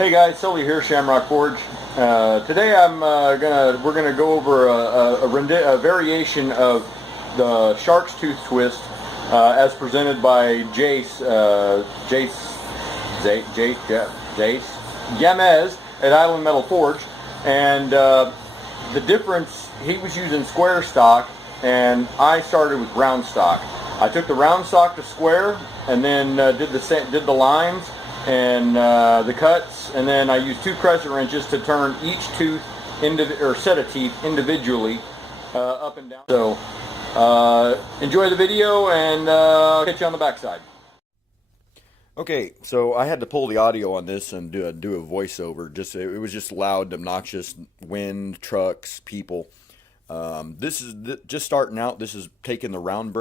Hey guys, Sully here, Shamrock Forge. Today we're gonna go over a variation of the Shark's Tooth Twist as presented by Jace Yamez at Island Metal Forge, and the difference, he was using square stock and I started with round stock. I took the round stock to square and then did the lines and the cuts, and then I used 2 crescent wrenches to turn each tooth or set of teeth individually up and down. So enjoy the video, and I'll catch you on the backside. Okay, so I had to pull the audio on this and do a voiceover. It was just loud, obnoxious wind, trucks, people. This is just starting out. This is taking the round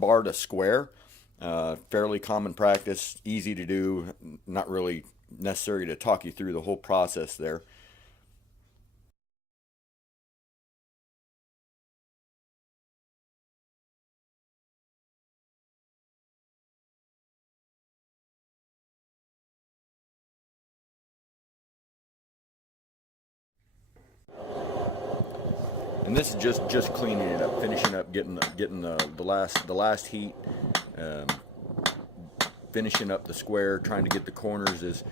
bar to square. Fairly common practice, easy to do, not really necessary to talk you through the whole process there. And this is just cleaning it up, finishing up, getting the last heat, um, finishing up the square, trying to get the corners as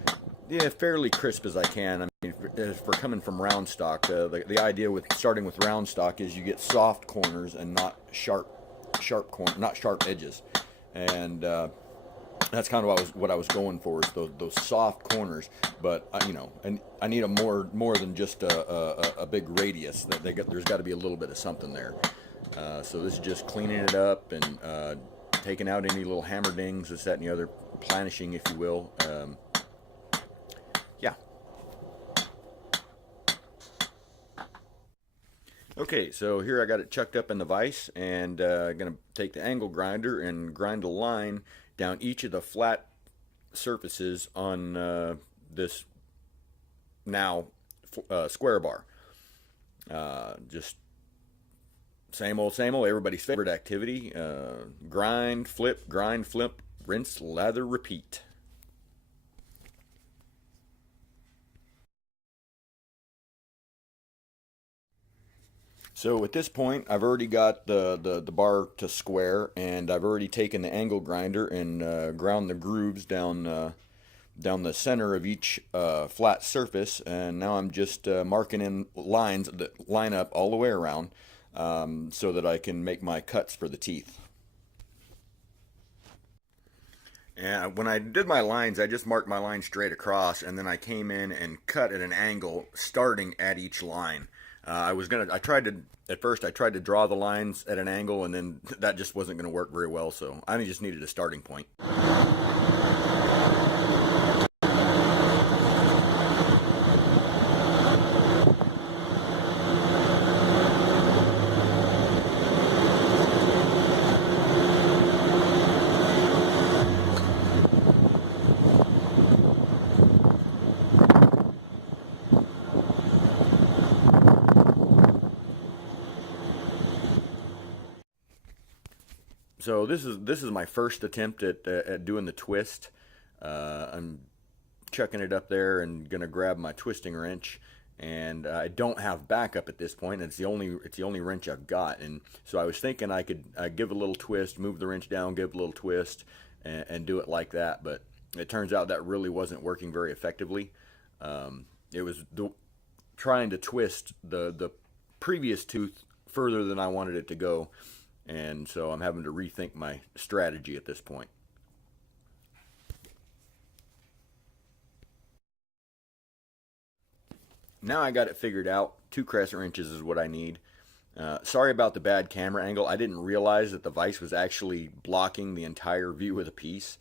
fairly crisp as I can. I mean, for coming from round stock, the idea with starting with round stock is you get soft corners and not sharp not sharp edges, and that's kind of what I was going for, is those soft corners. But and I need a more than just a big radius. There's got to be a little bit of something there. So this is just cleaning it up and taking out any little hammer dings, this, that, and the other, planishing, if you will. Yeah. Okay, so here I got it chucked up in the vise, and I'm going to take the angle grinder and grind a line down each of the flat surfaces on this now square bar. Just same old, everybody's favorite activity. Grind, flip, rinse, lather, repeat. So at this point, I've already got the bar to square, and I've already taken the angle grinder and ground the grooves down the center of each flat surface, and now I'm just marking in lines that line up all the way around, so that I can make my cuts for the teeth. And when I did my lines, I just marked my line straight across, and then I came in and cut at an angle starting at each line. At first I tried to draw the lines at an angle, and then that just wasn't gonna work very well, so I just needed a starting point. So this is my first attempt at doing the twist. I'm chucking it up there and gonna grab my twisting wrench, and I don't have backup at this point. It's the only wrench I've got, and so I was thinking I'd give a little twist, move the wrench down, give a little twist, and do it like that. But it turns out that really wasn't working very effectively. It was trying to twist the previous tooth further than I wanted it to go, and so I'm having to rethink my strategy at this point. Now I got it figured out. 2 crescent wrenches is what I need. Sorry about the bad camera angle. I didn't realize that the vise was actually blocking the entire view of the piece.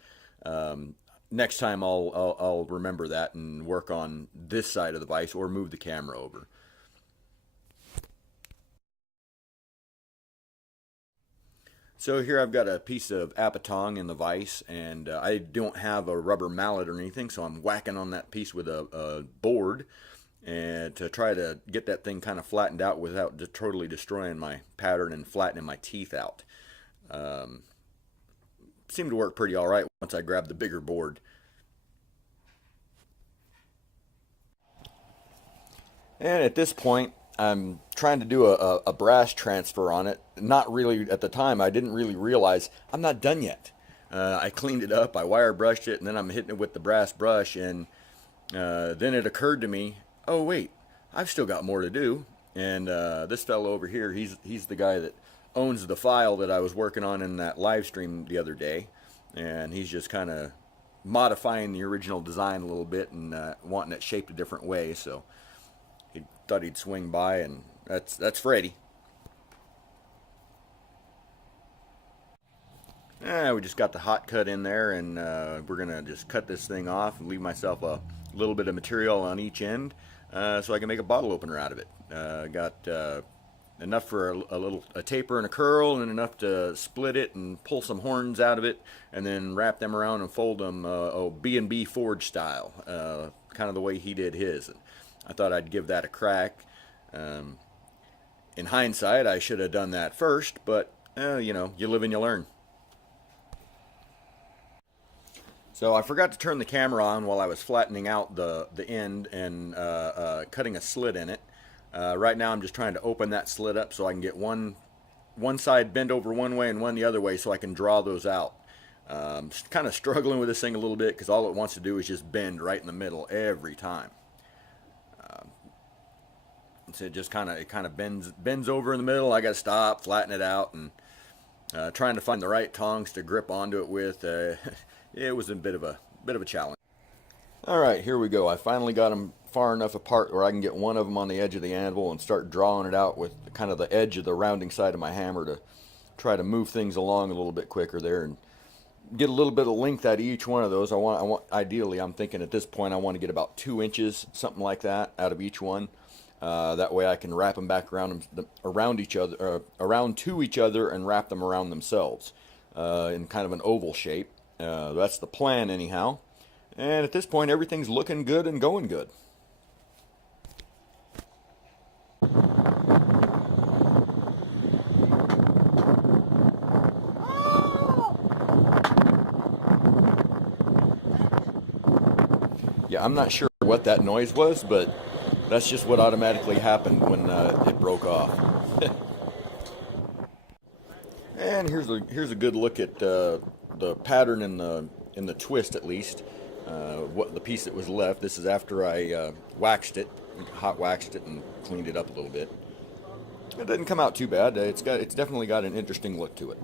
Next time I'll remember that and work on this side of the vise or move the camera over. So here I've got a piece of Apatong in the vise, and I don't have a rubber mallet or anything, so I'm whacking on that piece with a board, and to try to get that thing kind of flattened out without totally destroying my pattern and flattening my teeth out. Um, Seemed to work pretty all right once I grabbed the bigger board. And at this point, I'm trying to do a brass transfer on it. Not really at the time. I didn't really realize I'm not done yet. I cleaned it up. I wire brushed it, and then I'm hitting it with the brass brush. And then it occurred to me, oh wait, I've still got more to do. And this fellow over here, he's the guy that owns the file that I was working on in that live stream the other day, and he's just kind of modifying the original design a little bit and wanting it shaped a different way. So he thought he'd swing by, and that's Freddie. We just got the hot cut in there, and we're gonna just cut this thing off and leave myself a little bit of material on each end so I can make a bottle opener out of it. Got enough for a taper and a curl, and enough to split it and pull some horns out of it, and then wrap them around and fold them B&B Forge style, kind of the way he did his. And I thought I'd give that a crack. In hindsight, I should have done that first, but you know, you live and you learn. So I forgot to turn the camera on while I was flattening out the end and cutting a slit in it. Right now I'm just trying to open that slit up so I can get one side bent over one way and one the other way so I can draw those out. Kind of struggling with this thing a little bit because all it wants to do is just bend right in the middle every time. So it just kind of bends over in the middle. I got to stop, flatten it out, and trying to find the right tongs to grip onto it with. It was a bit of a challenge. All right, here we go. I finally got them far enough apart where I can get one of them on the edge of the anvil and start drawing it out with kind of the edge of the rounding side of my hammer to try to move things along a little bit quicker there and get a little bit of length out of each one of those. I want ideally, I'm thinking at this point I want to get about 2 inches, something like that, out of each one. That way I can wrap them back around each other, around to each other, and wrap them around themselves in kind of an oval shape. That's the plan anyhow. And at this point, everything's looking good and going good. Yeah, I'm not sure what that noise was, but that's just what automatically happened when it broke off. And here's a good look at the pattern in the twist, at least. What the piece that was left. This is after I waxed it, hot waxed it, and cleaned it up a little bit. It didn't come out too bad. It's definitely got an interesting look to it.